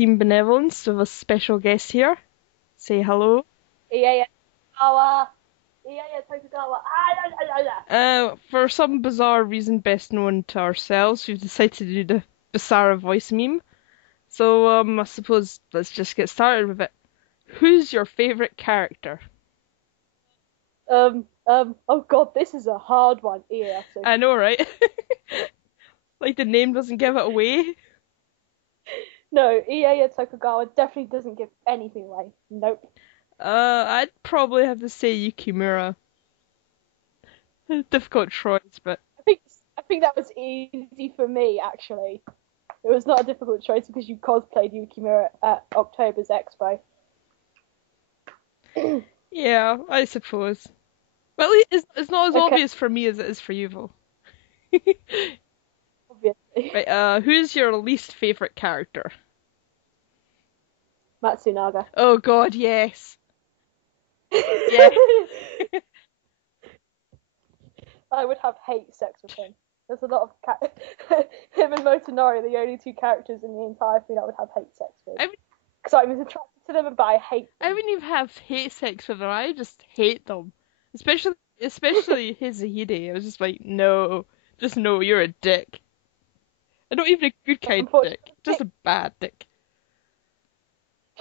Team Benevolence with a special guest here. Say hello. IeyaTokugawa. IeyaTokugawa. For some bizarre reason best known to ourselves, we've decided to do the Basara voice meme. So, I suppose let's just get started with it. Who's your favourite character? Oh god, this is a hard one, Ieyasu. I know, right? Like the name doesn't give it away. No, IeyaTokugawa definitely doesn't give anything away. Nope. I'd probably have to say Yukimura. Difficult choice, but I think that was easy for me, actually. It was not a difficult choice because you cosplayed Yukimura at October's Expo. yeah, I suppose. Well, it's not as Okay, obvious for me as it is for you, though. obviously. Right, who's your least favourite character? Matsunaga. Oh god, yes. Yeah. I would have hate sex with him. There's a lot of him and Motonori are the only two characters in the entire thing I would have hate sex with. I, Because I'm attracted to them, but I hate I them. wouldn't even have hate sex with them, I just hate them. Especially Hizahide. I was just like, no. Just no, you're a dick. And not even a good kind of dick. Just a bad dick.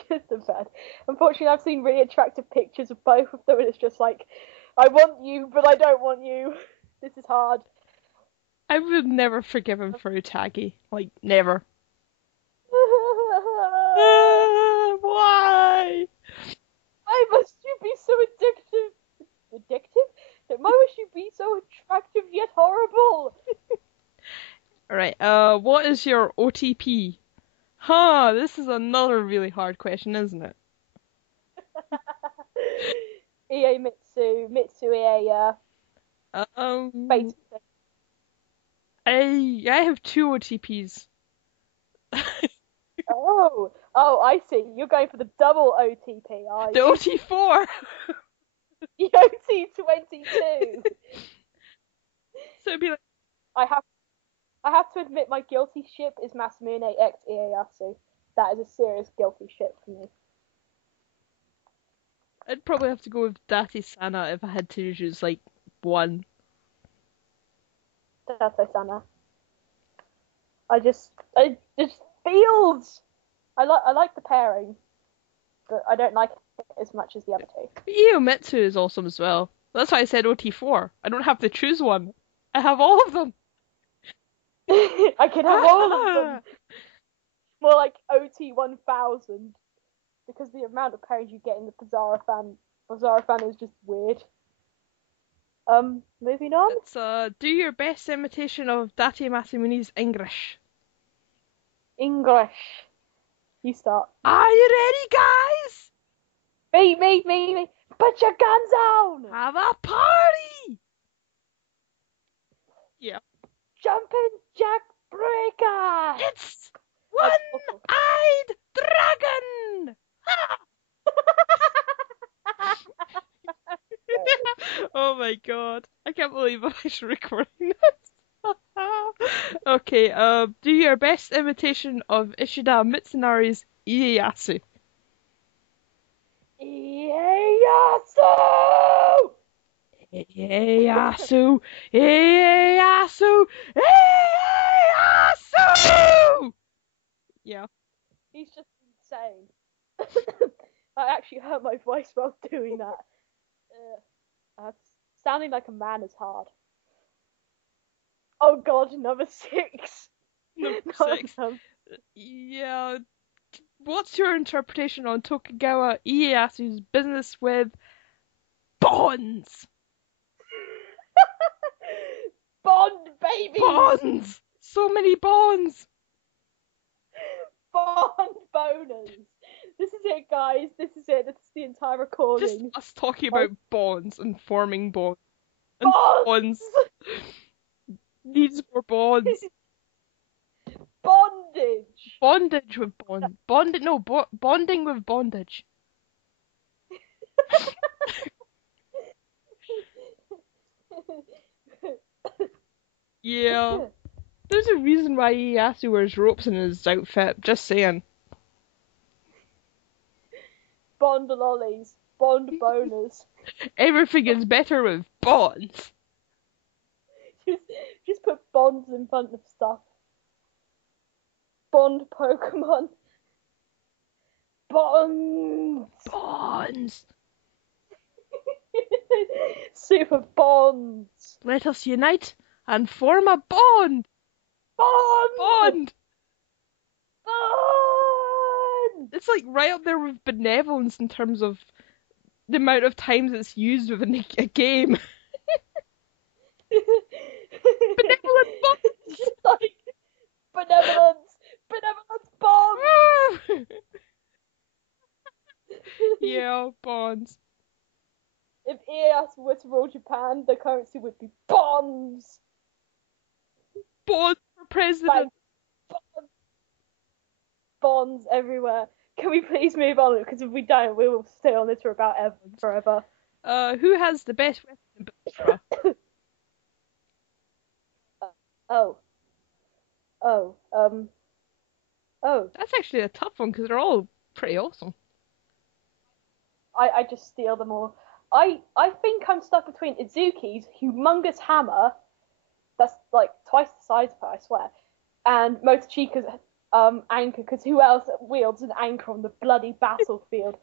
Just a bad. Unfortunately, I've seen really attractive pictures of both of them, and it's just like, I want you, but I don't want you. This is hard. I would never forgive him for Utagi. Like, never. Why? Why must you be so addictive? Addictive? Why must you be so attractive yet horrible? Alright, what is your OTP? Huh, this is another really hard question, isn't it? Mitsu Ieya. Um, I have two OTPs. Oh, I see. You're going for the double OTP, are The you? OT4! The OT22. So it'd be like, I have to admit my guilty ship is Masamune X Ieyasu. That is a serious guilty ship for me. I'd probably have to go with Date-sana if I had to choose, like, one. Dato-sana. I just feels. I like the pairing, but I don't like it as much as the other two. Iomitsu is awesome as well. That's why I said OT4. I don't have to choose one. I have all of them. I can have all of them. More like OT1000, because the amount of pairings you get in the Basara fan is just weird. Moving on. Let's do your best imitation of Date Masamune's English. English. You start. Are you ready, guys? Me. Put your guns down! Have a party! Yeah. Jumping Jack Breaker! It's One-Eyed Dragon! Oh my god. I can't believe I'm actually recording this. Okay, do your best imitation of Ishida Mitsunari's Ieyasu. Ieyasu! Ieyasu! Ieyasu! Ieyasu! Yeah. He's just insane. I actually hurt my voice while doing that. Sounding like a man is hard. Oh god, number 6. Number 6. Yeah. What's your interpretation on Tokugawa Ieyasu's business with bonds? Bond, baby! Bonds! So many bonds! Bond bonus! This is it, guys. This is it. This is the entire recording. Just us talking about bonds and forming bonds. And bonds! Needs more bonds. Bondage! Bondage with bond. Bonding with bondage. Yeah. There's a reason why Ieyasu wears ropes in his outfit, just saying. Bond lollies, Bond boners. Everything is better with bonds. just, just put Bonds in front of stuff. Bond Pokemon. Bonds. Bonds. Super Bonds. Let us unite and form a bond. Bond. Bond. Bond. It's like right up there with benevolence in terms of the amount of times it's used within a game. Benevolent bonds. Like benevolence, bonds. Yeah, bonds. If Ieyasu were to rule Japan, the currency would be bonds. Bonds for president. Bonds. Bonds everywhere. Can we please move on? Because if we don't, we will stay on this for about forever. Who has the best weapon in Basara? Oh. That's actually a tough one because they're all pretty awesome. I just steal them all. I think I'm stuck between Izuki's humongous hammer, that's like twice the size of her, I swear, and Motochika's anchor, because who else wields an anchor on the bloody battlefield?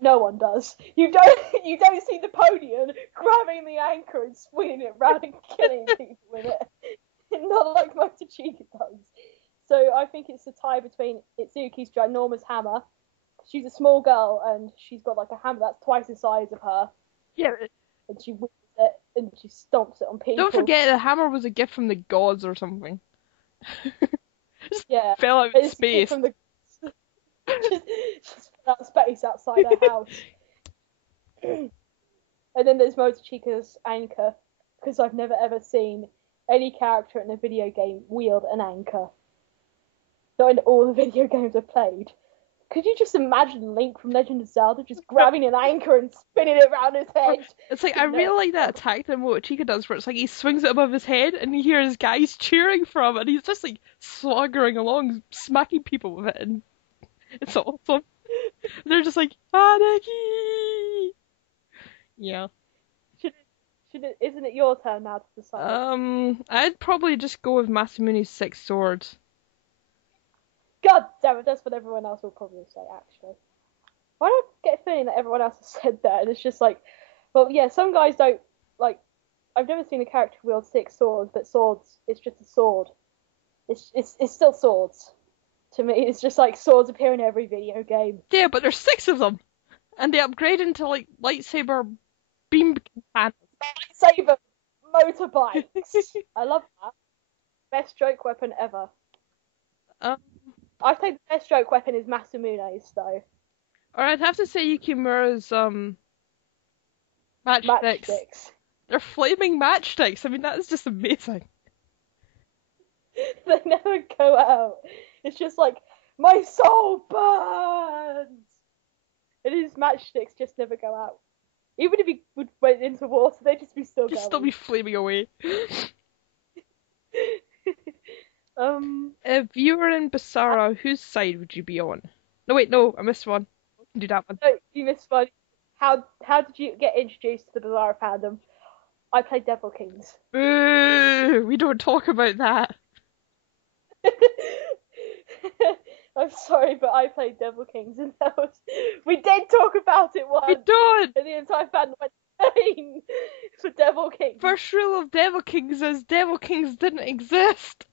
No one does. You don't see Napoleon grabbing the anchor and swinging it around and killing people with it. Not like Motochika does. So I think it's a tie between Itsuki's ginormous hammer. She's a small girl and she's got like a hammer that's twice the size of her. Yeah. And she wields it and she stomps it on people. Don't forget the hammer was a gift from the gods or something. Yeah. Fell out of space. From the... just fell out of space outside her house. And then there's Motochika's anchor, because I've never ever seen any character in a video game wield an anchor. Not in all the video games I've played. Could you just imagine Link from Legend of Zelda just grabbing an anchor and spinning it around his head? It's like, I really like that attack that Motochika does, where it's like he swings it above his head and you hear his guys cheering for him and he's just like sluggering along, smacking people with it, and it's awesome. They're just like, Anarchy! Yeah. Isn't it your turn now to decide? I'd probably just go with Masamune's Six Swords. God damn it, that's what everyone else will probably say, actually. Why do I get a feeling that everyone else has said that, and it's just like, well, yeah, some guys don't, like, I've never seen a character wield 6 swords, but swords, it's just a sword. It's still swords. To me, it's just like swords appear in every video game. Yeah, but there's 6 of them! And they upgrade into, like, lightsaber beam cannons. Lightsaber motorbikes! I love that. Best stroke weapon ever. I'd say the best stroke weapon is Masamune's, though. Or I'd have to say Yukimura's, matchsticks. They're flaming matchsticks. I mean, that is just amazing. They never go out. It's just like, my soul burns! And his matchsticks just never go out. Even if he went into water, they'd just be still going. Just still be flaming away. If you were in Basara, whose side would you be on? No, wait, no, I missed one. I can do that one. No, you missed one. How did you get introduced to the Basara fandom? I played Devil Kings. Boo! We don't talk about that. I'm sorry, but I played Devil Kings, and we did talk about it once. We don't! And the entire fandom went insane for Devil Kings. First rule of Devil Kings is Devil Kings didn't exist.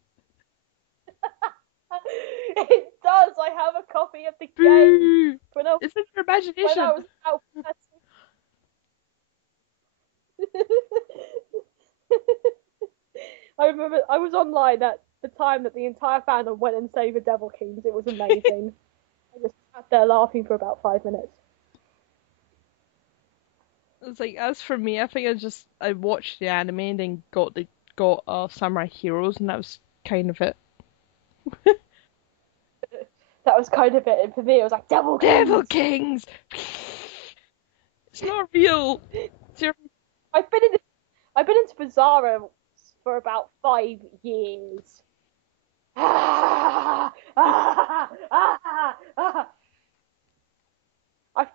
It does. I have a copy of the Boo! game. It's in your imagination. When I was out. I remember I was online at the time that the entire fandom went and saved the Devil Kings. It was amazing. I just sat there laughing for about 5 minutes. It's like, as for me, I think I watched the anime and then got Samurai Heroes, and that was kind of it. That was kind of it, and for me it was like, Devil Kings! Devil Kings! It's not real! I've been into Basara for about 5 years. I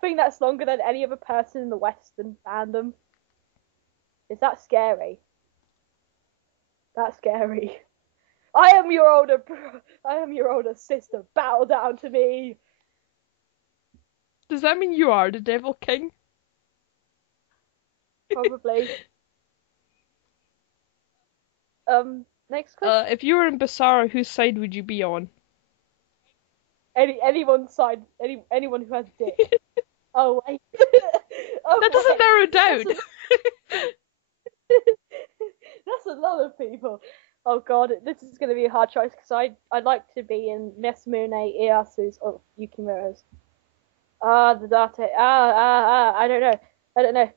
think that's longer than any other person in the Western fandom. Is that scary? That's scary. I am your older sister. Bow down to me. Does that mean you are the Devil King? Probably. Next question. If you were in Basara, whose side would you be on? Anyone's side. Anyone who has dick. Oh wait. Oh, That doesn't wait. narrow it down. That's a lot of people. Oh god, this is going to be a hard choice because I'd like to be in Masamune, Ieyasu's, or Yukimura's. The Date. I don't know. I don't know.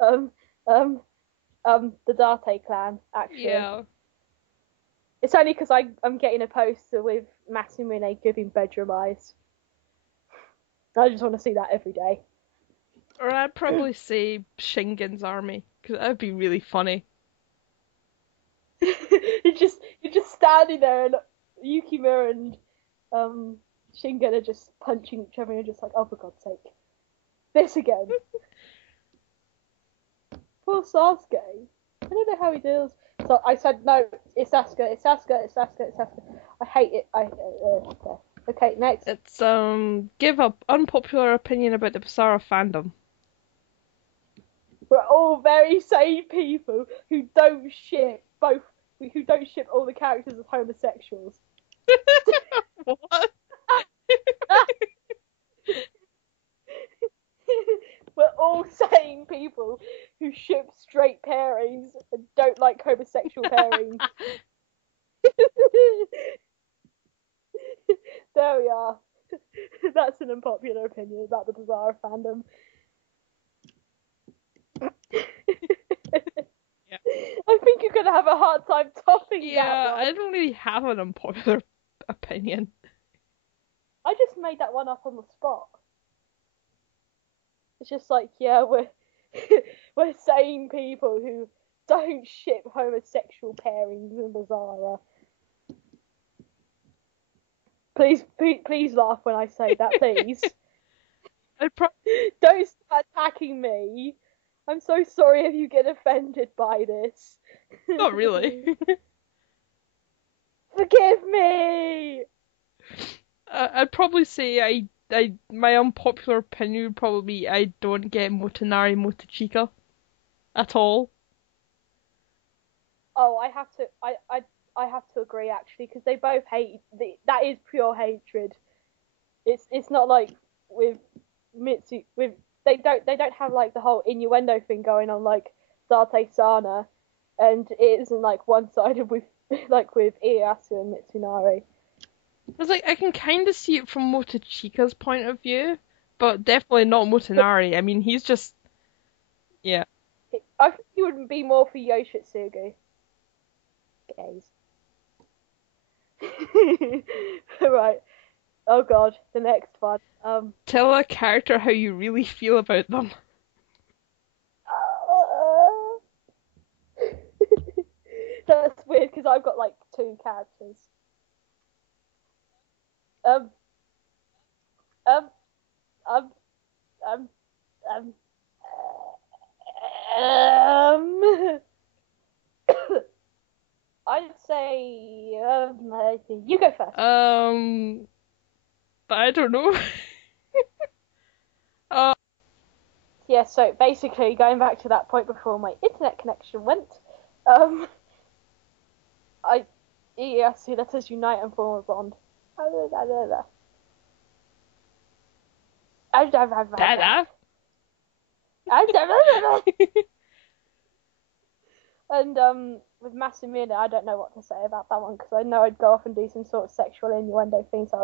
Um, um, um, the Date clan, actually. Yeah. It's only because I'm getting a poster with Masamune giving bedroom eyes. I just want to see that every day. Or I'd probably say Shingen's army, because that would be really funny. you're just standing there, and Yukimura and Shingen are just punching each other, and you're just like, oh, for God's sake, this again. Poor Sasuke. I don't know how he deals. So I said no. It's Sasuke. It's Sasuke. It's Sasuke. It's Sasuke. I hate it. Okay, next. It's give up unpopular opinion about the Basara fandom. We're all very sane people who don't ship all the characters as homosexuals. What? We're all sane people who ship straight pairings and don't like homosexual pairings. There we are. That's an unpopular opinion about the Basara fandom. Yeah. I think you're gonna have a hard time topping that Yeah, one. I don't really have an unpopular opinion. I just made that one up on the spot. It's just like, yeah, we're sane people who don't ship homosexual pairings in Basara. Please laugh when I say that, please. Don't start attacking me. I'm so sorry if you get offended by this. Not really. Forgive me! I'd probably say my unpopular opinion would probably be I don't get Motonari Motochika at all. Oh, I have to agree actually, because they both hate. That is pure hatred. It's not like with Mitsu with they don't have like the whole innuendo thing going on like Date Sana, and it isn't like one sided with like with Ieyasu and Mitsunari. It's like I can kind of see it from Motochika's point of view, but definitely not Motonari. I mean, he's just yeah. I think he would be more for Yoshitsugu. Gays. Right. Oh god, the next one. Tell a character how you really feel about them. That's weird because I've got like two characters. Um, um, um, um, um, um. I'd say you go first. I don't know. Yeah, so basically going back to that point before my internet connection went, see, let us unite and form a bond. Dada. And with Masamune, I don't know what to say about that one because I know I'd go off and do some sort of sexual innuendo thing, so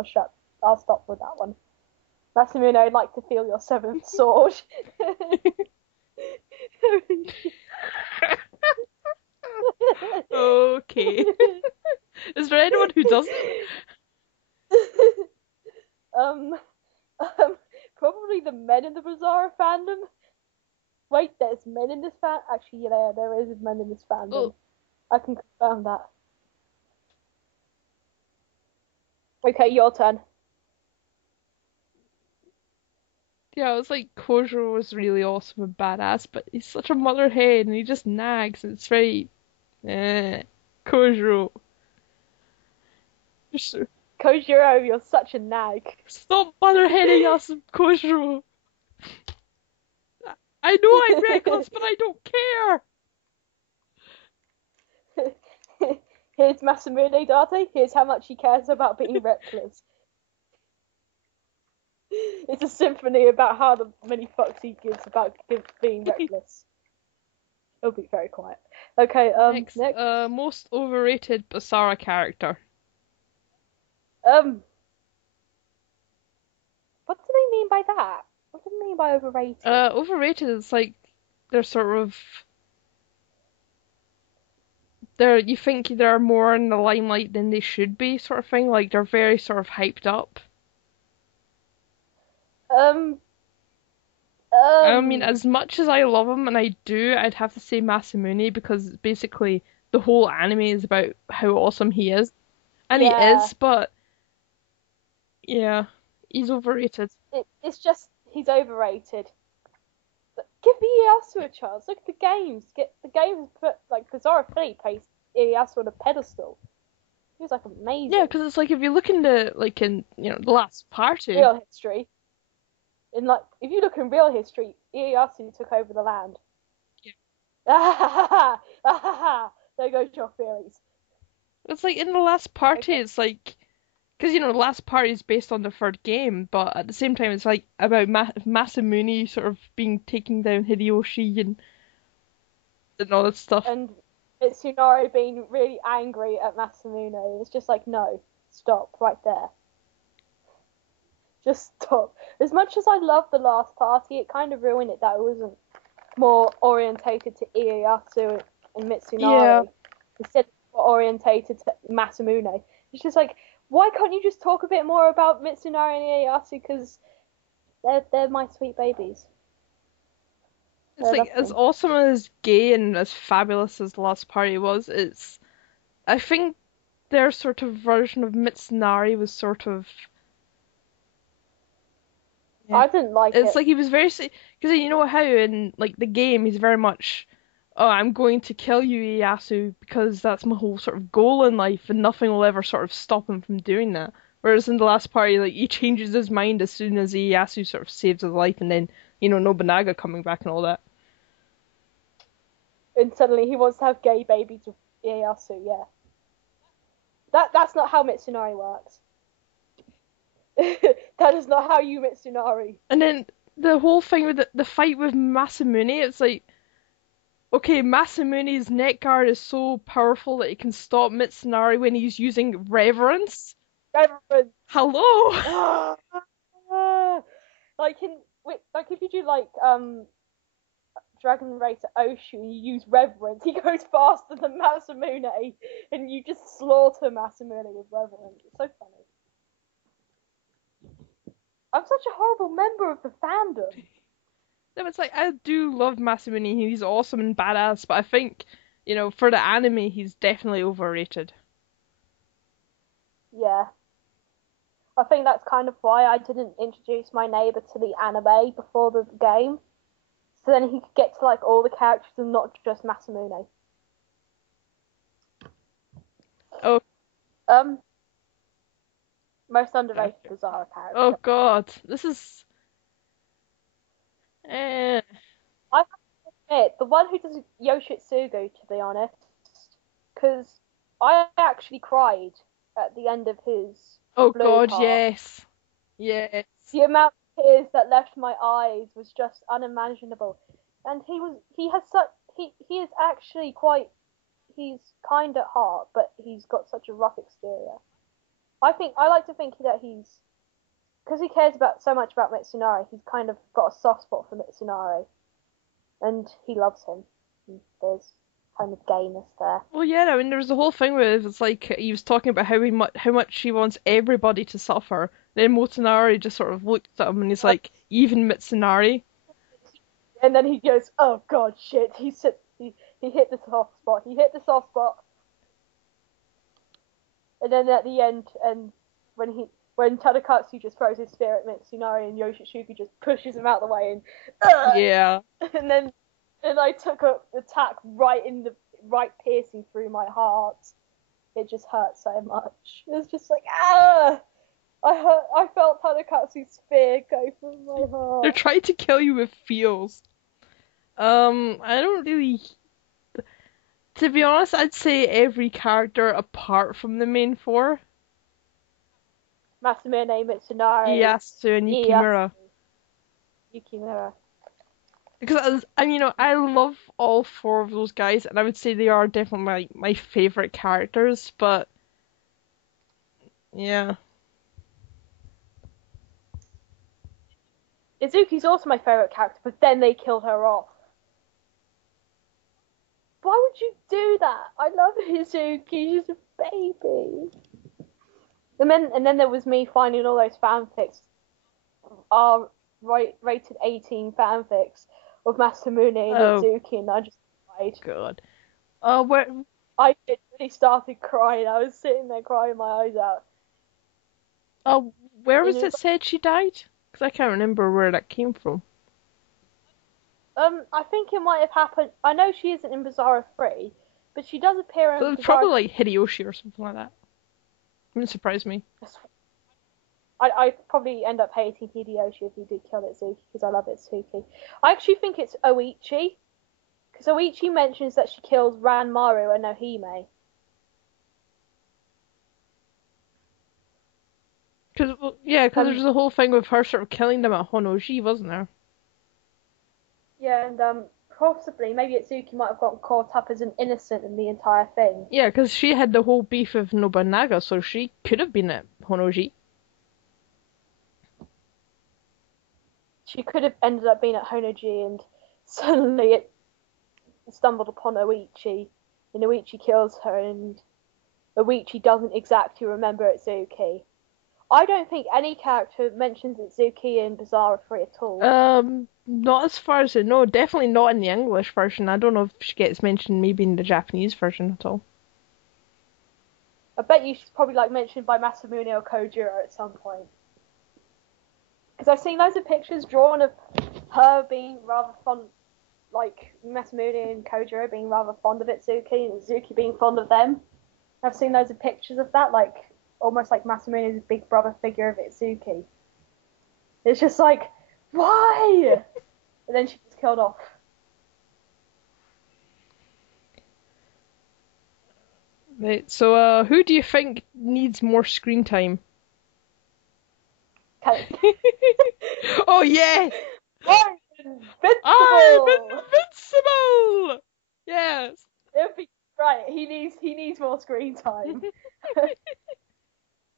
I'll stop with that one. Masamune, I'd like to feel your seventh sword. Okay. Is there anyone who doesn't? Probably the men in the Basara fandom. Wait, there's men in this fan. Actually, yeah, there is men in this fandom. Oh. I can confirm that. Okay, your turn. Yeah, it was like Kojiro was really awesome and badass, but he's such a motherhead and he just nags and it's very Kojiro. Just Kojiro, you're such a nag. stop motherheading us, Kojiro. I know I'm reckless, but I don't care. Here's Masamune Date. Here's how much he cares about being reckless. It's a symphony about how many fucks he gives about being reckless. It'll be very quiet. Okay, Next, next. most overrated Basara character. Um, what do they mean by that? What do they mean by overrated? Overrated is like they're sort of they're you think they're more in the limelight than they should be, sort of thing. Like they're very sort of hyped up. Um, I mean, um, as much as I love him, and I do, I'd have to say Masamune because basically the whole anime is about how awesome he is, and he yeah. is, but yeah, he's overrated. It's just he's overrated. But give Ieyasu a chance. Look at the games. Get the games put like Bizarre Fate placed Ieyasu on a pedestal. He was like Yeah, amazing. because it's like if you look into like in the last party. Real history. In like if you look in real history, Ieyasu took over the land. There goes your theories. It's like in the last party, Okay. it's like because the last party is based on the third game, but at the same time, it's like about Masamune sort of being taking down Hideyoshi and all that stuff. And Mitsunari being really angry at Masamune. It's just like, no, stop right there. Just stop. As much as I love the last party, it kind of ruined it that it wasn't more orientated to Ieyasu and Yeah, Mitsunari instead of more orientated to Masamune. It's just like, why can't you just talk a bit more about Mitsunari and Ieyasu? Because they're my sweet babies. it's I like love as them. awesome as gay and as fabulous as the last party was. It's I think their sort of version of Mitsunari was sort of yeah. I didn't like It's it. like he was very because you know how in like the game he's very much oh I'm going to kill you Ieyasu because that's my whole sort of goal in life and nothing will ever sort of stop him from doing that. Whereas in the last party like he changes his mind as soon as Ieyasu sort of saves his life and then Nobunaga coming back and all that. And suddenly he wants to have gay babies with Ieyasu. Yeah, that's not how Mitsunari works. That is not how you Mitsunari. And then the whole thing with the fight with Masamune, it's like okay, Masamune's neck guard is so powerful that it can stop Mitsunari when he's using reverence. Reverence. Hello. Like like if you do like Dragon Racer Oshu and you use reverence, he goes faster than Masamune, and you just slaughter Masamune with reverence. It's so funny. I'm such a horrible member of the fandom. No, it's like I do love Masamune. He's awesome and badass, but I think, for the anime, he's definitely overrated. Yeah. I think that's kind of why I didn't introduce my neighbor to the anime before the game. So then he could get to like all the characters and not just Masamune. Oh, Um, most yeah. underrated Bizarre Oh character. God, this is. Eh. I have to admit, the one who does Yoshitsugu, to be honest, because I actually cried at the end of his Oh blue God, part. yes, yes. The amount of tears that left my eyes was just unimaginable. And he has such he is actually quite he's kind at heart, but he's got such a rough exterior. I like to think that he's because he cares about so much about Mitsunari, he's kind of got a soft spot for Mitsunari, and he loves him. And there's kind of gayness there. Well, yeah. I mean, there was the whole thing with it's like he was talking about how much he wants everybody to suffer. Then Motonari just sort of looked at him and he's like, even Mitsunari. And then he goes, "Oh God, shit!" He hit the soft spot. He hit the soft spot, and then at the end, and when when Tadakatsu just throws his spear at Mitsunari and Yoshitsuki just pushes him out the way and Yeah. and then I took a attack right piercing through my heart. It just hurt so much. It was just like I felt Tadakatsu's spear go through my heart. They're trying to kill you with feels. I don't really. To be honest, I'd say every character apart from the main four. Masamune, Mitsunari, Ieyasu and Yukimura. Yukimura. Because I love all four of those guys, and I would say they are definitely my favorite characters. But yeah, Izuki's also my favorite character, but then they killed her off. Why would you do that? I love Izuki. She's a baby. And then there was me finding all those fanfics, rated 18 fanfics of Masamune and Izuki, and I just cried. God. I literally started crying. I was sitting there crying my eyes out. Where was it said she died? Because I can't remember where that came from. I think it might have happened. I know she isn't in Basara 3, but she does appear in. So it's probably like Hideyoshi or something like that. Wouldn't surprise me. I'd probably end up hating Hideyoshi if he did kill Itsuki, because I love Itsuki. I actually think it's Oichi, because Oichi mentions that she kills Ranmaru and Ohime. Because there's a whole thing with her sort of killing them at Honoji, wasn't there? Yeah, and possibly, maybe Itsuki might have gotten caught up as an innocent in the entire thing. Yeah, because she had the whole beef with Nobunaga, so she could have been at Honoji. She could have ended up being at Honoji, and suddenly it stumbled upon Oichi, and Oichi kills her, and Oichi doesn't exactly remember Itsuki. I don't think any character mentions Itsuki in Basara 3 at all. Not as far as I know. Definitely not in the English version. I don't know if she gets mentioned maybe in the Japanese version at all. I bet you she's probably like mentioned by Masamune or Kojiro at some point. Because I've seen loads of pictures drawn of her being rather fond, like Masamune and Kojiro being rather fond of Itsuki, and Itsuki being fond of them. I've seen loads of pictures of that, like almost like Masamune's big brother figure of Itsuki. It's just like, why? And then she gets killed off. Right, so who do you think needs more screen time? Oh yeah! I'm invincible! I'm invincible! Yes! It'd be right. He needs more screen time.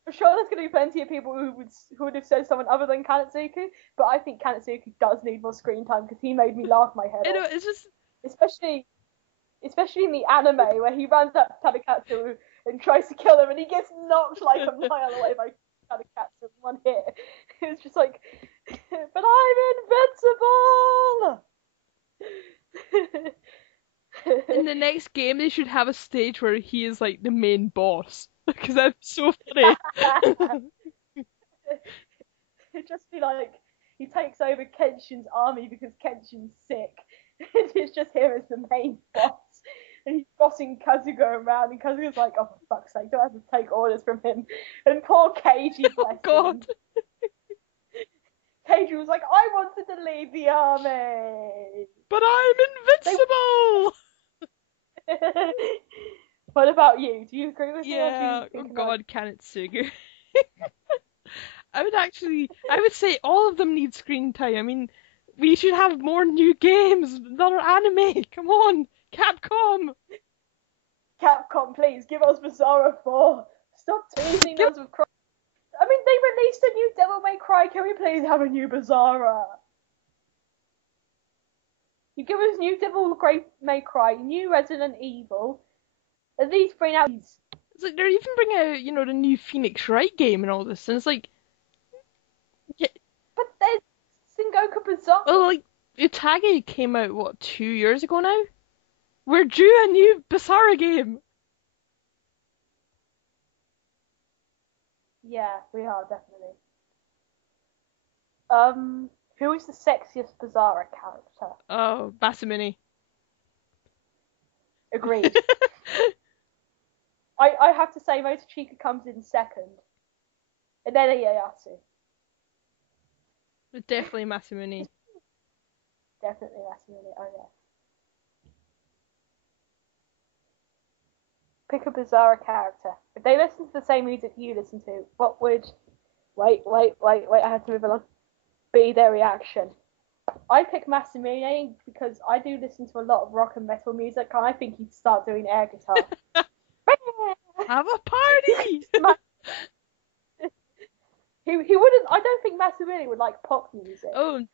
I'm sure there's going to be plenty of people who would have said someone other than Kanetsuki, but I think Kanetsuki does need more screen time because he made me laugh my head off. It's just especially in the anime where he runs up to Tadakatsu and tries to kill him and he gets knocked like a mile away by Tadakatsu in one hit. It's just like, but I'm invincible! in the next game they should have a stage where he is like the main boss. Because that's so funny. It'd just be like he takes over Kenshin's army because Kenshin's sick. It's just him as the main boss. And he's bossing Kazuga around, and Kazuga's like, oh, for fuck's sake, don't have to take orders from him. And poor Keiji, bless him. God. Keiji was like, I wanted to leave the army. But I'm invincible! What about you? Do you agree with me? Yeah, oh god, Kanetsugu. I would say all of them need screen time. I mean, we should have more new games, another anime. Come on, Capcom. Capcom, please give us Basara 4. Stop teasing us with Cry. I mean, they released a new Devil May Cry. Can we please have a new Basara? You give us new Devil May Cry, new Resident Evil. At least bring out. It's like they're even bringing out, the new Phoenix Wright game and all this, and it's like, yeah. But there's Sengoku Basara. Well, like Utage came out what 2 years ago now. We're due a new Basara game. Yeah, we are definitely. Who is the sexiest Basara character? Oh, Basamini. Agreed. I have to say Motochika comes in second, and then Ieyasu. Definitely Masamune. Definitely Masamune. Oh yeah. Pick a Basara character. If they listen to the same music you listen to, what would wait, I have to move along. Be their reaction. I pick Masamune because I do listen to a lot of rock and metal music, and I think he'd start doing air guitar. Have a party! He wouldn't. I don't think Masamune would like pop music. Oh,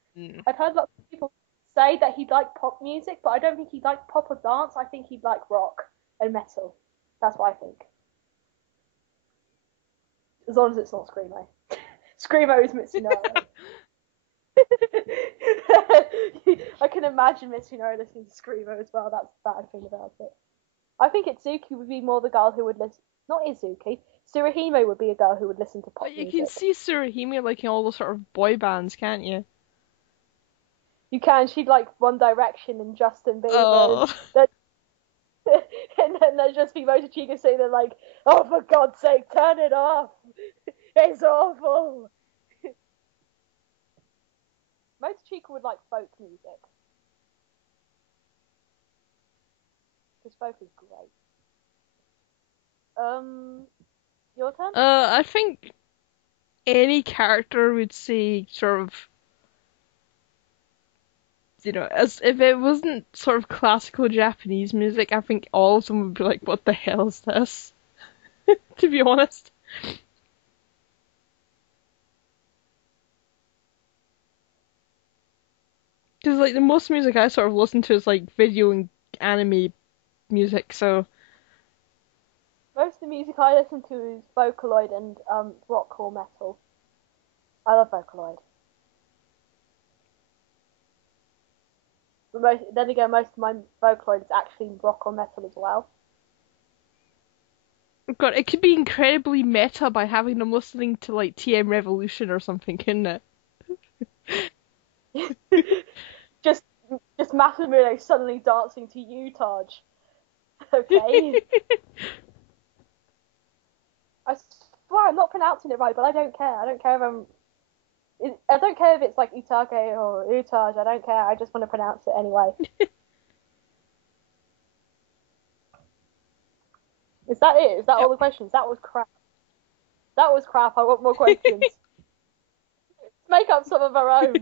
I've heard lots of people say that he'd like pop music, but I don't think he'd like pop or dance. I think he'd like rock and metal. That's what I think. As long as it's not screamo. Screamo is Mitsunari. I can imagine Mitsunari listening to screamo as well. That's the bad thing about it. I think Itsuki would be more the girl who would listen. Not Izuki. Tsuruhime would be a girl who would listen to pop but you music. can see Tsuruhime like in all those sort of boy bands, can't you? You can. She'd like One Direction and Justin Bieber. Oh. And then there'd just be Motochika sitting there like, oh, for God's sake, turn it off. It's awful. Motochika would like folk music. Because folk is great. Your turn? I think any character would say sort of, as if it wasn't sort of classical Japanese music, I think all of them would be like, what the hell is this? To be honest. Because like the most music I sort of listen to is like video and anime music, so Most of the music I listen to is Vocaloid and rock or metal. I love Vocaloid. But then again, most of my Vocaloid is actually rock or metal as well. God, it could be incredibly meta by having them listening to like TM Revolution or something, couldn't it? just Masamune suddenly dancing to you, Taj. Okay. I swear I'm not pronouncing it right, but I don't care. I don't care if I don't care if it's like Itage or Utage. I don't care. I just want to pronounce it anyway. Is that it? Is that all Yep. the questions? That was crap. That was crap. I want more questions. Let's make up some of our own.